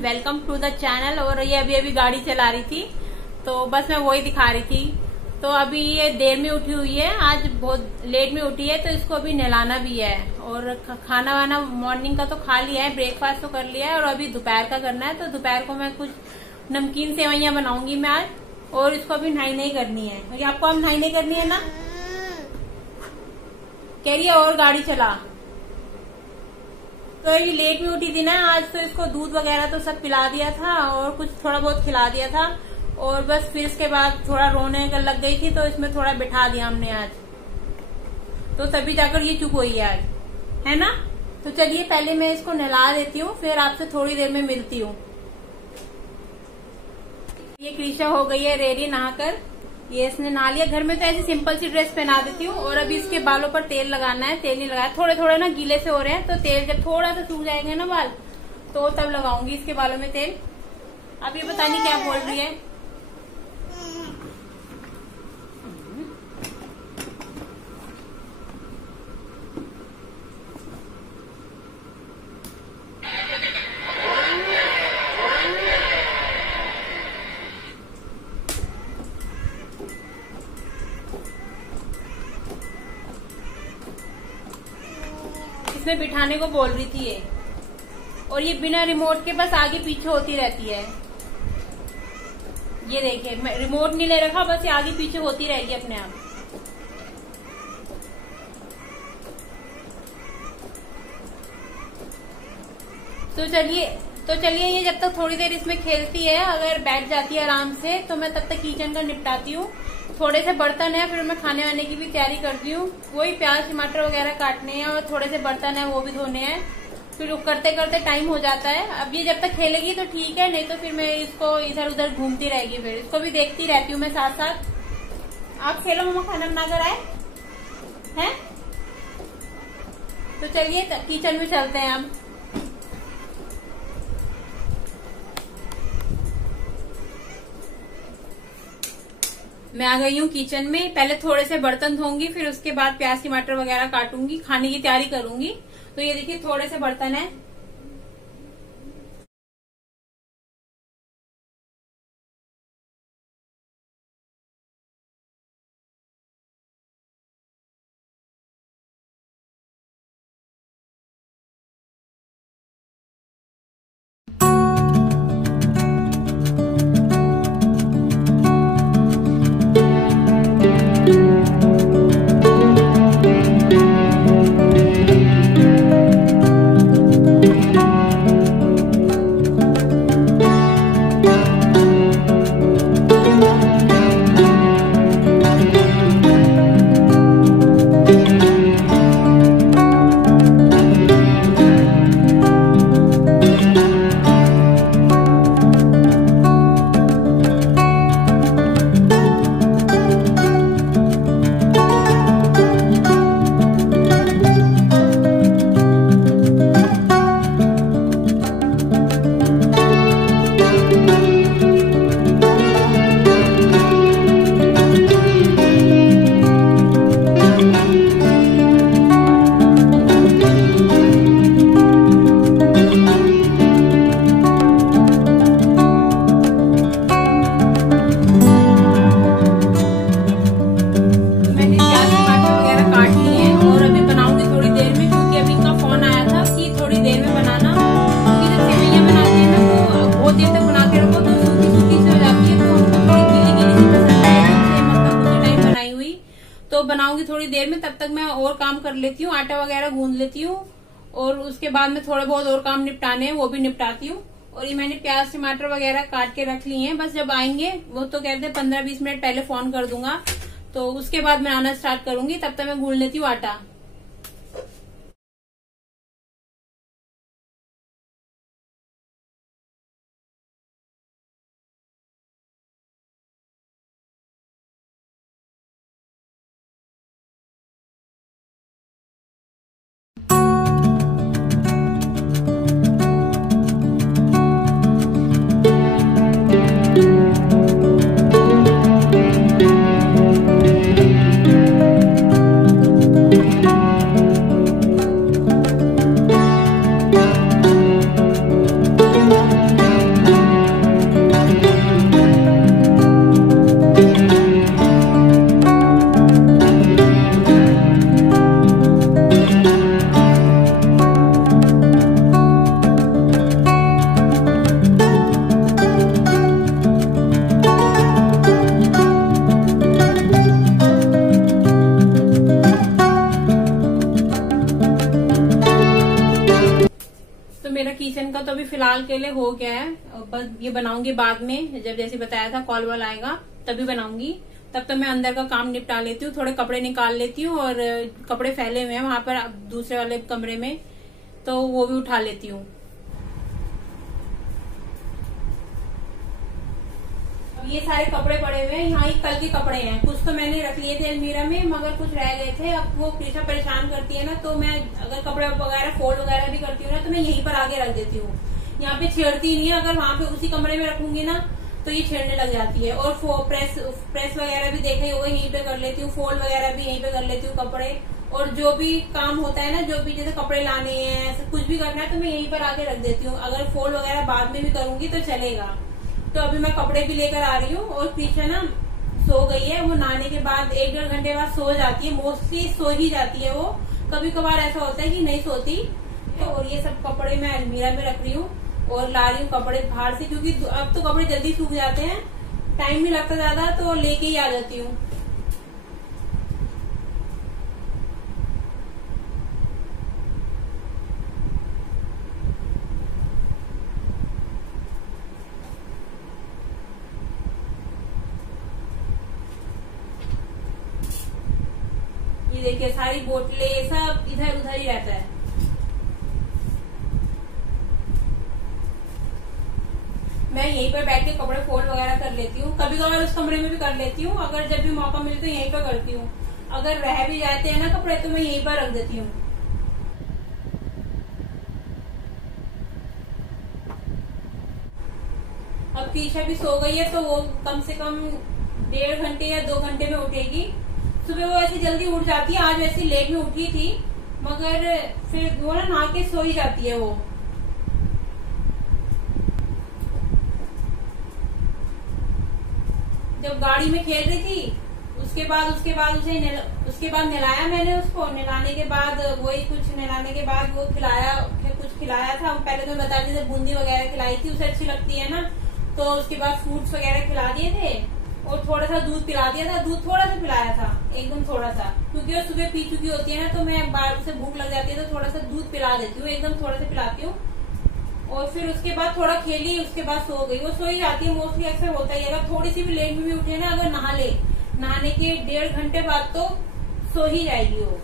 Welcome to the channel. और ये अभी अभी गाड़ी चला रही थी तो बस मैं वही दिखा रही थी। तो अभी ये देर में उठी हुई है, आज बहुत लेट में उठी है तो इसको अभी नहलाना भी है। और खाना वाना मॉर्निंग का तो खा लिया है, ब्रेकफास्ट तो कर लिया है और अभी दोपहर का करना है। तो दोपहर को मैं कुछ नमकीन सेवइयां बनाऊंगी मैं आज, और इसको अभी नहाई नहीं करनी है। क्योंकि आपको अब नहाई नहीं करनी है ना, कह रही है और गाड़ी चला। तो अभी लेट में उठी थी ना आज, तो इसको दूध वगैरह तो सब पिला दिया था और कुछ थोड़ा बहुत खिला दिया था। और बस फिर इसके बाद थोड़ा रोने लग गई थी तो इसमें थोड़ा बिठा दिया हमने आज, तो तभी जाकर ये चुप हुई है आज, है ना। तो चलिए पहले मैं इसको नहला देती हूँ, फिर आपसे थोड़ी देर में मिलती हूँ। ये क्रिशा हो गई है रेडी नहाकर, ये इसने नहा लिया। घर में तो ऐसी सिंपल सी ड्रेस पहना देती हूँ। और अभी इसके बालों पर तेल लगाना है, तेल नहीं लगाया, थोड़े थोड़े ना गीले से हो रहे हैं, तो तेल जब थोड़ा सा सूख जाएंगे ना बाल तो तब लगाऊंगी इसके बालों में तेल। अब ये पता नहीं क्या बोल रही है। इसमें बिठाने को बोल रही थी ये, और ये बिना रिमोट के बस आगे पीछे होती रहती है। ये देखिए, मैं रिमोट नहीं ले रखा, बस ये आगे पीछे होती रहेगी अपने आप। तो चलिए ये जब तक थोड़ी देर इसमें खेलती है, अगर बैठ जाती है आराम से तो मैं तब तक किचन का निपटाती हूँ। थोड़े से बर्तन है, फिर मैं खाने वाने की भी तैयारी करती हूँ। वही प्याज टमाटर वगैरह काटने हैं और थोड़े से बर्तन है वो भी धोने हैं। फिर करते करते टाइम हो जाता है। अब ये जब तक खेलेगी तो ठीक है, नहीं तो फिर मैं इसको इधर उधर घूमती रहेगी, फिर इसको भी देखती रहती हूँ मैं साथ साथ। आप खेलो, मम्मा खाना बना कर आए हैं। तो चलिए किचन में चलते हैं अब। मैं आ गई हूँ किचन में। पहले थोड़े से बर्तन धोऊंगी, फिर उसके बाद प्याज टमाटर वगैरह काटूंगी, खाने की तैयारी करूंगी। तो ये देखिए थोड़े से बर्तन है। तो बनाऊंगी थोड़ी देर में, तब तक मैं और काम कर लेती हूँ, आटा वगैरह गूंद लेती हूँ। और उसके बाद में थोड़े बहुत और काम निपटाने हैं वो भी निपटाती हूँ। और ये मैंने प्याज टमाटर वगैरह काट के रख लिए हैं। बस जब आएंगे वो तो कहते हैं 15-20 मिनट पहले फोन कर दूंगा, तो उसके बाद बनाना स्टार्ट करूंगी। तब तक मैं गूंद लेती हूँ आटा। मेरा किचन का तो अभी फिलहाल के लिए हो गया है, बस ये बनाऊंगी बाद में, जब जैसे बताया था कॉल वॉल आएगा तभी बनाऊंगी। तब तो मैं अंदर का काम निपटा लेती हूँ, थोड़े कपड़े निकाल लेती हूँ और कपड़े फैले हुए हैं वहां पर दूसरे वाले कमरे में, तो वो भी उठा लेती हूँ। अब ये सारे कपड़े पड़े हुए हैं, यहाँ ही कल के कपड़े हैं, कुछ तो मैंने रख लिए थे अलमीरा में मगर कुछ रह गए थे। अब वो कृषा परेशान करती है ना, तो मैं अगर कपड़े वगैरह फोल्ड वगैरह भी करती हूँ ना तो मैं यहीं पर आगे रख देती हूँ, यहाँ पे छेड़ती नहीं है। अगर वहां पे उसी कमरे में रखूंगी ना तो ये छेड़ने लग जाती है। और प्रेस वगैरह भी देखा ही होगा, यहीं पे कर लेती हूँ, फोल्ड वगैरह भी यहीं पे कर लेती हूँ कपड़े। और जो भी काम होता है ना, जो भी जैसे कपड़े लाने हैं, ऐसे कुछ भी करना है तो मैं यहीं पर आके रख देती हूँ। अगर फोल्ड वगैरह बाद में भी करूंगी तो चलेगा। तो अभी मैं कपड़े भी लेकर आ रही हूँ। और पीछे ना सो गई है, वो नहाने के बाद 1-1.5 घंटे बाद सो जाती है, मोस्टली सो ही जाती है वो, कभी कभार ऐसा होता है कि नहीं सोती। तो और ये सब कपड़े मैं अलमीरा में रख रही हूँ और ला रही हूँ कपड़े बाहर से, क्योंकि अब तो कपड़े जल्दी सूख जाते हैं, टाइम नहीं लगता ज्यादा, तो लेके ही आ जाती हूँ। ये देखिए सारी बोतलें सब इधर उधर ही रहता है। मैं यहीं पर बैठ के कपड़े फोल्ड वगैरह कर लेती हूँ, कभी कभार उस कमरे में भी कर लेती हूँ। अगर जब भी मौका मिले तो यहीं पर करती हूँ। अगर रह भी जाते हैं ना कपड़े तो मैं यहीं पर रख देती हूँ। अब कीशा भी सो गई है तो वो कम से कम 1.5 घंटे या 2 घंटे में उठेगी। सुबह वो ऐसे जल्दी उठ जाती है, आज वैसे लेट में उठी थी मगर फिर वो ना नहा के सो ही जाती है वो। जब गाड़ी में खेल रही थी उसके बाद नहलाया मैंने उसको। नहलाने के बाद वो कुछ खिलाया था। पहले तो बता दी बूंदी वगैरह खिलाई थी, उसे अच्छी लगती है ना, तो उसके बाद फ्रूट्स वगैरह खिला दिए थे और थोड़ा सा दूध पिला दिया था। दूध थोड़ा सा पिलाया था, एकदम थोड़ा सा, क्योंकि वो सुबह पी चुकी होती है ना, तो मैं बाहर से भूख लग जाती है तो थोड़ा सा दूध पिला देती हूँ, एकदम थोड़ा सा पिलाती हूँ। और फिर उसके बाद थोड़ा खेली, उसके बाद सो गई। वो सो ही जाती है, मोस्टली अक्सर होता ही है। अगर थोड़ी सी भी लेट में भी उठे ना, अगर नहाने के 1.5 घंटे बाद तो सो ही जाएगी वो।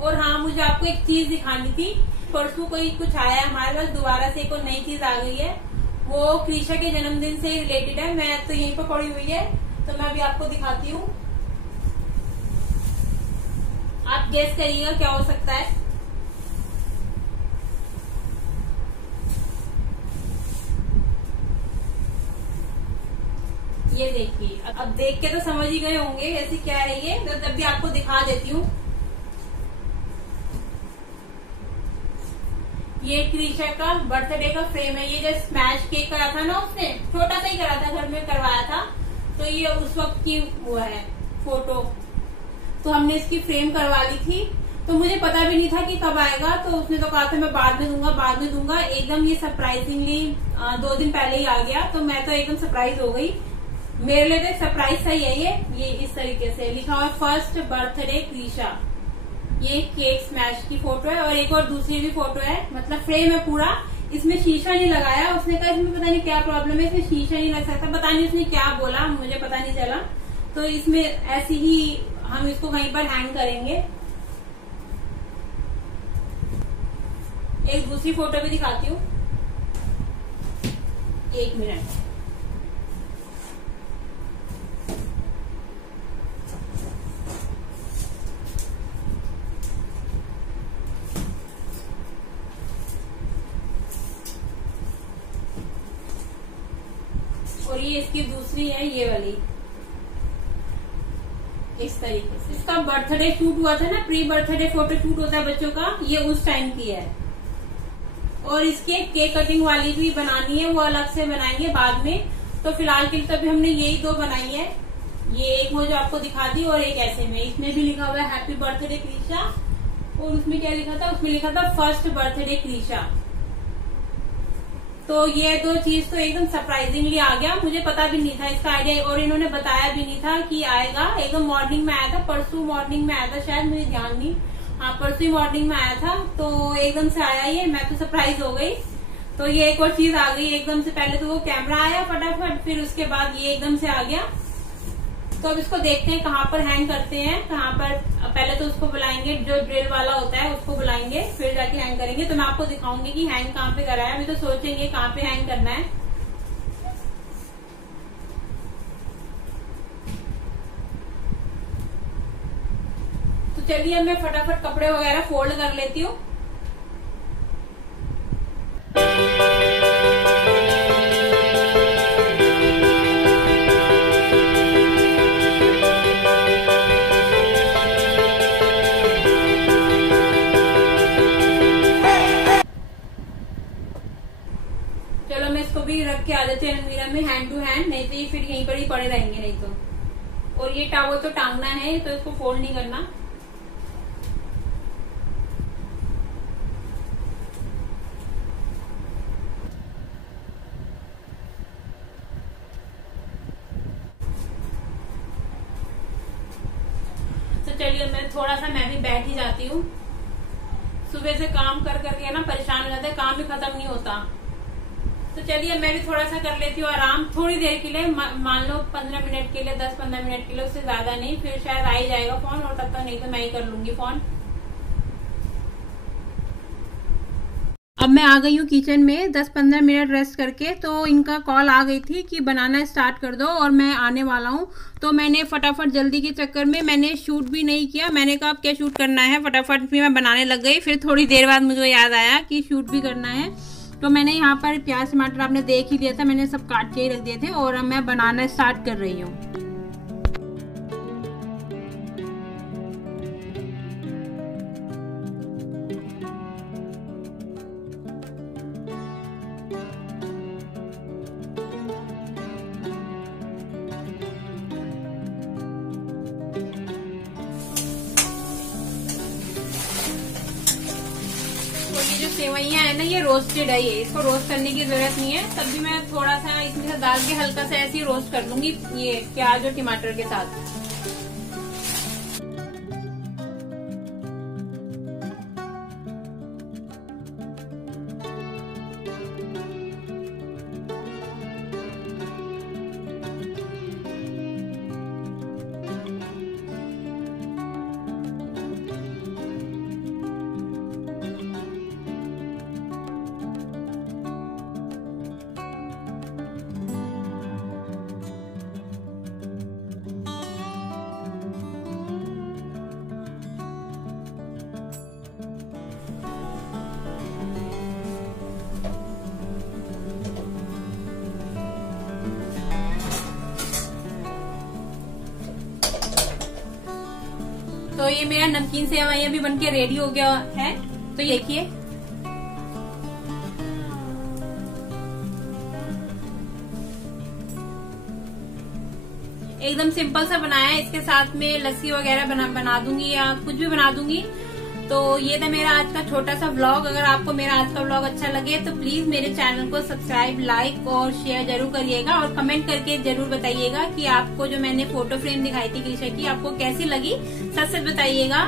और हाँ, मुझे आपको एक चीज दिखानी थी। परसों कोई कुछ आया हमारे पास, दोबारा से एक और नई चीज आ गई है, वो कृषा के जन्मदिन से रिलेटेड है। मैं तो यहीं पर पड़ी हुई है तो मैं अभी आपको दिखाती हूँ, आप गेस करिएगा क्या हो सकता है। ये देखिए, अब देख के तो समझ ही गए होंगे ऐसी क्या है ये, तो तब भी आपको दिखा देती हूँ। ये कृषा का बर्थडे का फ्रेम है। ये जो स्मैश केक करा था ना उसने, छोटा सा ही करा था, घर में करवाया था, तो ये उस वक्त की वो है फोटो। तो हमने इसकी फ्रेम करवा ली थी, तो मुझे पता भी नहीं था कि कब आएगा, तो उसने तो कहा था मैं बाद में दूंगा। एकदम ये सरप्राइजिंगली 2 दिन पहले ही आ गया, तो मैं तो एकदम सरप्राइज हो गई। मेरे लिए तो सरप्राइज सही है ये इस तरीके से लिखा हुआ है, फर्स्ट बर्थडे कृषा। ये केक स्मैश की फोटो है और एक और दूसरी भी फोटो है, मतलब फ्रेम है पूरा। इसमें शीशा नहीं लगाया, उसने कहा इसमें पता नहीं क्या प्रॉब्लम है, इसमें शीशा नहीं लग सकता, पता नहीं उसने क्या बोला, मुझे पता नहीं चला। तो इसमें ऐसी ही हम इसको कहीं पर हैंग करेंगे। एक दूसरी फोटो भी दिखाती हूँ, 1 मिनट। और ये इसकी दूसरी है, ये वाली, इस तरीके से। इसका बर्थडे शूट हुआ था ना, प्री बर्थडे फोटो शूट होता है बच्चों का, ये उस टाइम की है। और इसके केक कटिंग वाली भी बनानी है, वो अलग से बनाएंगे बाद में। तो फिलहाल के लिए तो अभी हमने यही 2 बनाई है। ये एक वो जो आपको दिखा दी और एक ऐसे में, इसमें भी लिखा हुआ है हैप्पी बर्थडे कृषा। और उसमें क्या लिखा था, उसमें लिखा था फर्स्ट बर्थडे कृषा। तो ये दो चीज तो एकदम सरप्राइजिंगली आ गया, मुझे पता भी नहीं था इसका आइडिया, और इन्होंने बताया भी नहीं था कि आएगा। एकदम मॉर्निंग में आया था, परसों मॉर्निंग में आया था शायद, मुझे ध्यान नहीं। हाँ, परसों ही मॉर्निंग में आया था, तो एकदम से आया ये, मैं तो सरप्राइज हो गई। तो ये एक और चीज आ गई एकदम से, पहले तो वो कैमरा आया फटाफट, फिर उसके बाद ये एकदम से आ गया। तो अब इसको देखते हैं कहाँ पर हैंग करते हैं, कहाँ पर। पहले तो उसको बुलाएंगे, जो ड्रिल वाला होता है उसको बुलाएंगे, फिर जाके हैंग करेंगे। तो मैं आपको दिखाऊंगी कि हैंग कहाँ पे करा है। अभी तो सोचेंगे कहाँ पे हैंग करना है। तो चलिए मैं फटाफट कपड़े वगैरह फोल्ड कर लेती हूँ। चलो मैं इसको भी रख के आ जाती हूँ अलमीरा में हैंड टू हैंड, नहीं तो ये फिर यहीं पर ही पड़े रहेंगे नहीं तो। और ये टॉवल तो टांगना है, तो इसको फोल्ड नहीं करना। तो चलिए मैं थोड़ा सा मैं भी बैठ ही जाती हूँ। सुबह से काम कर करके ना परेशान हो जाते हैं, काम भी खत्म नहीं होता। तो चलिए मैं भी थोड़ा सा कर लेती हूँ आराम, थोड़ी देर के लिए, मान लो 15 मिनट के लिए, 10-15 मिनट के लिए, उससे ज्यादा नहीं। फिर शायद आ ही जाएगा फोन, और तब तक नहीं तो मैं ही कर लूंगी फोन। अब मैं आ गई हूँ किचन में 10-15 मिनट रेस्ट करके। तो इनका कॉल आ गई थी कि बनाना स्टार्ट कर दो, और मैं आने वाला हूँ। तो मैंने फटाफट जल्दी के चक्कर में मैंने शूट भी नहीं किया। मैंने कहा अब क्या शूट करना है, फटाफट भी मैं बनाने लग गई। फिर थोड़ी देर बाद मुझे याद आया कि शूट भी करना है। तो मैंने यहाँ पर प्याज टमाटर आपने देख ही लिया था, मैंने सब काट के ही रख दिए थे, और अब मैं बनाना स्टार्ट कर रही हूँ। ये जो सेवइयां है ना, ये रोस्टेड है, ये इसको रोस्ट करने की जरूरत नहीं है। तब भी मैं थोड़ा सा इसमें से डाल के हल्का सा ऐसे ही रोस्ट कर लूंगी, ये प्याज और टमाटर के साथ। तो ये मेरा नमकीन सेवइयां भी बनके रेडी हो गया है। तो ये देखिए, एकदम सिंपल सा बनाया है। इसके साथ में लस्सी वगैरह बना दूंगी या कुछ भी बना दूंगी। तो ये था मेरा आज का छोटा सा व्लॉग। अगर आपको मेरा आज का व्लॉग अच्छा लगे तो प्लीज मेरे चैनल को सब्सक्राइब, लाइक और शेयर जरूर करिएगा, और कमेंट करके जरूर बताइएगा कि आपको जो मैंने फोटो फ्रेम दिखाई थी कृषा की, आपको कैसी लगी, सच सच बताइएगा।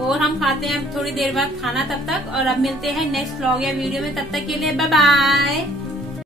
और हम खाते हैं थोड़ी देर बाद खाना तब तक, और अब मिलते हैं नेक्स्ट व्लॉग या वीडियो में। तब तक के लिए बाय बाय।